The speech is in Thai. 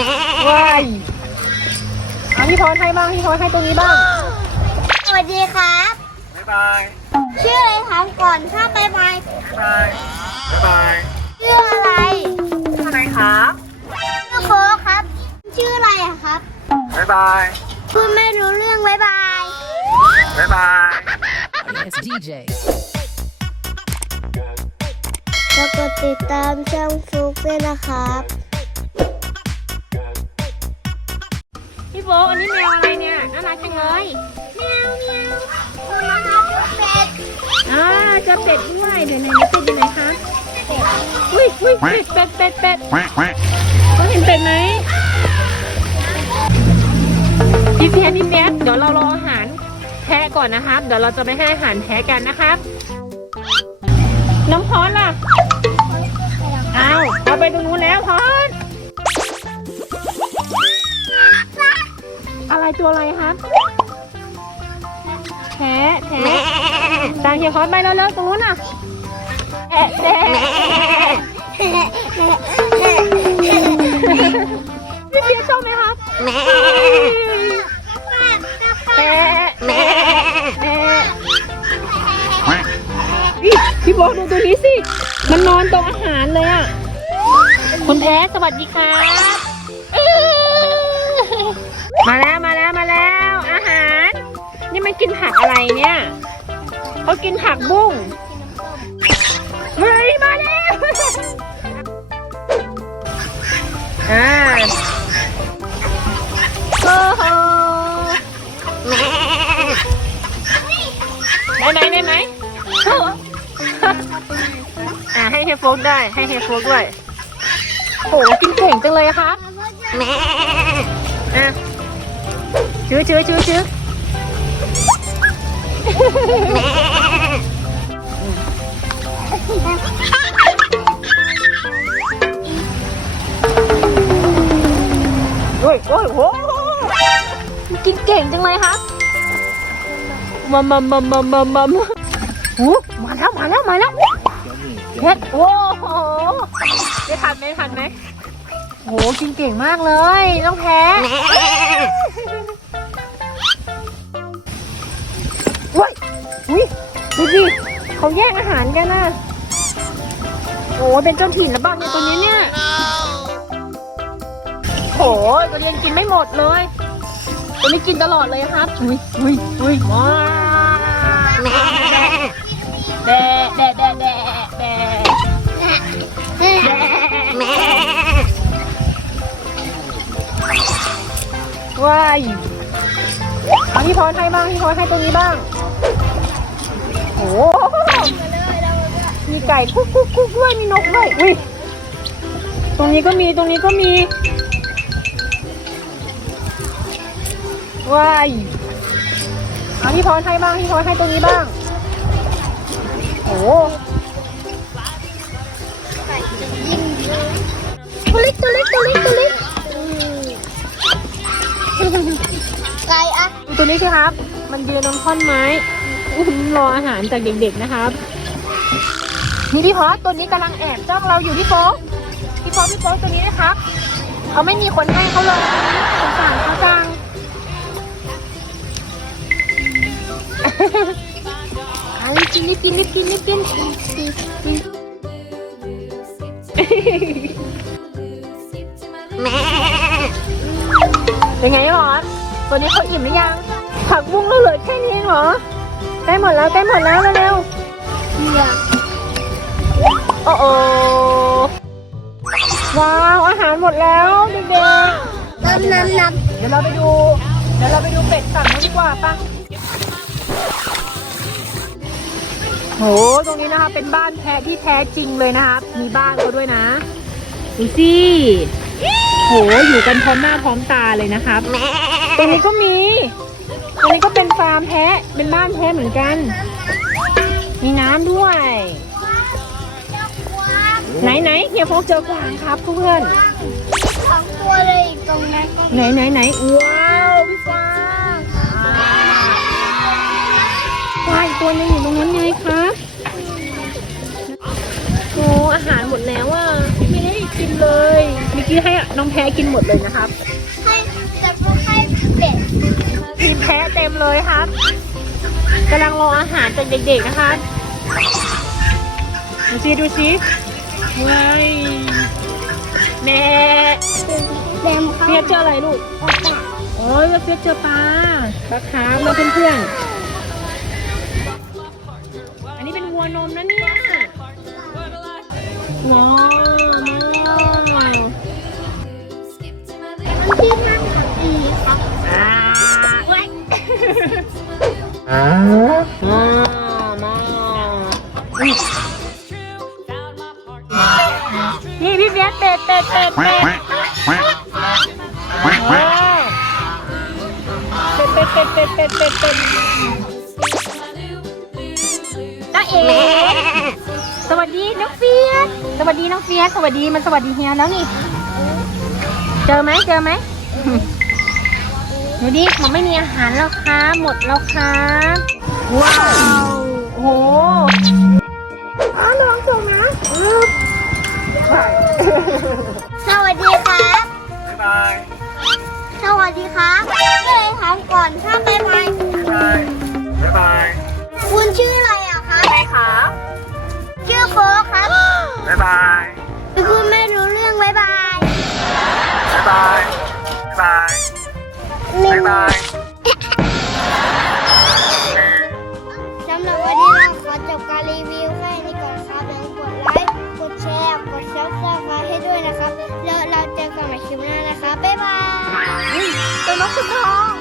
ว้ายเอาพี่พรให้บ้างพี่พรให้ตรงนี้บ้าง สวัสดีครับ บ๊ายบาย ชื่ออะไรครับก่อนข้ามไปไปบ๊ายบายบ๊ายบายชื่ออะไรอะไรครับชื่อโค้กครับ ชื่ออะไรอะครับบ๊ายบายพูดไม่รู้เรื่องบ๊ายบายบ๊ายบาย It's DJ. แล้วกดติดตามช่องฟลุกด้วยนะครับ พี่โบอันนี้แมวอะไรเนี่ยน่ารักจังเลยแมวแมวมาหาเป็ดอ่าเจะเป็ดด้วยเดี๋ยวไหนนะเป็ดอยู่ไหนคะอุ้ยอุ้ยเป็ดเป็ดเป็ดเป็ด quack, quack. เขาเห็นเป็ดไหมพี่เพียรพี่แป๊บเดี๋ยวเรารออาหารแพะก่อนนะครับ เดี๋ยวเราจะไปให้อาหารแพะกันนะครับน้องพรล่ะอ้าวเราไปตรงนู้นแล้วพร อะไรตัวอะไรครับแพะแพะตามเฮียพรไปแล้วแล้วๆตรงนู้นอะแอะแอะพี่เพียรชอบไหมครับแม่แม่แม่แม่ quack. พี่โบดูตัวนี้สิ มันนอนตรงอาหารเลยอะ คุณแพ้สวัสดีครับอื้อ มาแล้วมาแล้วมาแล้ว อาหาร นี่มันกินผักอะไรเนี่ยเขากินผักบุ้งเฮ้ยมาแล้วอ่าโอ้โหได้ไหมได้ไหมอ่าให้เฮยโฟกได้ให้เฮยโฟกด้วยโหกินเก่งจังเลยอะครับแม่อะ ชื้อชื้อชื้อชื้อโอ้ยโอ้ยโหมันกินเก่งจังเลยครับมามามามามามามาโอ้มาแล้วมาแล้วมาแล้วเพชรโอ้โหได้ทันไหมทันไหมโหกินเก่งมากเลย น้องแพ้ อุ้ยดูดิเขาแย่งอาหารกันนะโอ้ยเป็นเจ้าถิ่นแล้วบ้างเนี่ยตัวนี้เนี่ยโอ้ยตัวนี้ยังกินไม่หมดเลย ตัวนี้กินตลอดเลยครับอุ้ยอุ้ยอุ้ยว้าแดะแดะแดะแดะแดะแดะว้ายเอาพี่พรให้บ้างพี่พรให้ตรงนี้บ้างโอ้โห มีไก่กุ๊กกุ๊กกุ๊กด้วยมีนกด้วยอุ้ยตรงนี้ก็มีตรงนี้ก็มีว้ายเอาพี่พรให้บ้างพี่พรให้ตรงนี้บ้างโอ้โหตัวเล็กตัวเล็กตัวเล็กตัวเล็กไก่อะดูตัวนี้สิครับ มันยืนบนท่อนไม้ อื้อหือรออาหารจากเด็กๆนะครับนี่พี่พอสตัวนี้กำลังแอบจ้องเราอยู่พี่โฟกพี่โฟกพี่โฟกตัวนี้นะครับเขาไม่มีคนให้เขาเลยสงสารเขาจังเอารีบกินรีบกินรีบกินรีบกินแม่เป็นไงหรอตัวนี้เขาอิ่มหรือยังผักบุ้งเราเหลือแค่นี้เหรอ หมดแล้วใกล้หมดแล้วเร็วๆโอ้โอว้าวอาหารหมดแล้วเด็กน้ำน้ำน้ๆเดี๋ยวเราไปดูเดี๋ยวเราไปดูเป็ดฝั่งนู้นดีกว่าปะโหตรงนี้นะคะเป็นบ้านแพะที่แท้จริงเลยนะครับมีบ้านเขาด้วยนะดูสิโหอยู่กันพร้อมหน้าพร้อมตาเลยนะครับำแม่ตรงนี้ก็มี ตรงนี้ก็เป็นฟาร์มแพะ เป็นบ้านแพะเหมือนกัน มีน้ำด้วย ไหนไหนเฮียโฟกเจอกวางครับเพื่อนสองตัวเลยตรงนั้นไหนไหนไหนว้าวพี่ฟางควายตัวหนึงอยู่ตรงนั้นไงครับโอ้อาหารหมดแล้วอะไม่ได้กินเลยมีกี้ให้น้องแพ้กินหมดเลยนะครับ ให้แต่พวกให้เป็ดทีม แพ้เต็มเลยครับกำลังรออาหารจากเด็กๆนะคะดูสิดูสิว้ายแม่เต็มเขาเฟียสเจออะไรลูกออกจากโอ้ยเฟียสเจอปลาปลาคาร์ฟมาเพื่อนๆอันนี้เป็นวัวนมนะเนี่ยว้าวว้าว มันชื่อท่าขับอีครับ อ่า ว้าย อ่ามามาอุ๊ยนี่พี่เฟียสเป็ดเป็ดเป็ดเป็ดแหวะแหวะแหวะแหวะเป็ดเป็ดเป็ดเป็ดเป็ดเป็ดน้าเอ๋สวัสดีน้องเฟียสสวัสดีน้องเฟียสสวัสดีมันสวัสดีเฮียแล้วนี่ เจอไหมเจอไหม ดูดิมันไม่มีอาหารแล้วค่ะหมดแล้วค่ะว้าวโอ้โหอ้าวน้องจมนะสวัสดีครับ บ๊ายบาย สวัสดีครับเลยถามก่อนถ้าไปไปบ๊ายบายบ๊ายบาย คุณชื่ออะไรอะครับอะไรคะชื่อโฟกครับบ๊ายบาย คุณไม่รู้เรื่องบ๊ายบายบ๊าย บายสำหรับวันนี้เราขอจบการรีวิวให้นี่ก่อนครับอย่าลืมกดไลค์ กดแชร์ กดซับสไครต์ให้ด้วยนะครับ แล้วเราเจอกันใหม่คลิปหน้านะครับบ๊ายบายตัวน้องสุดท้อง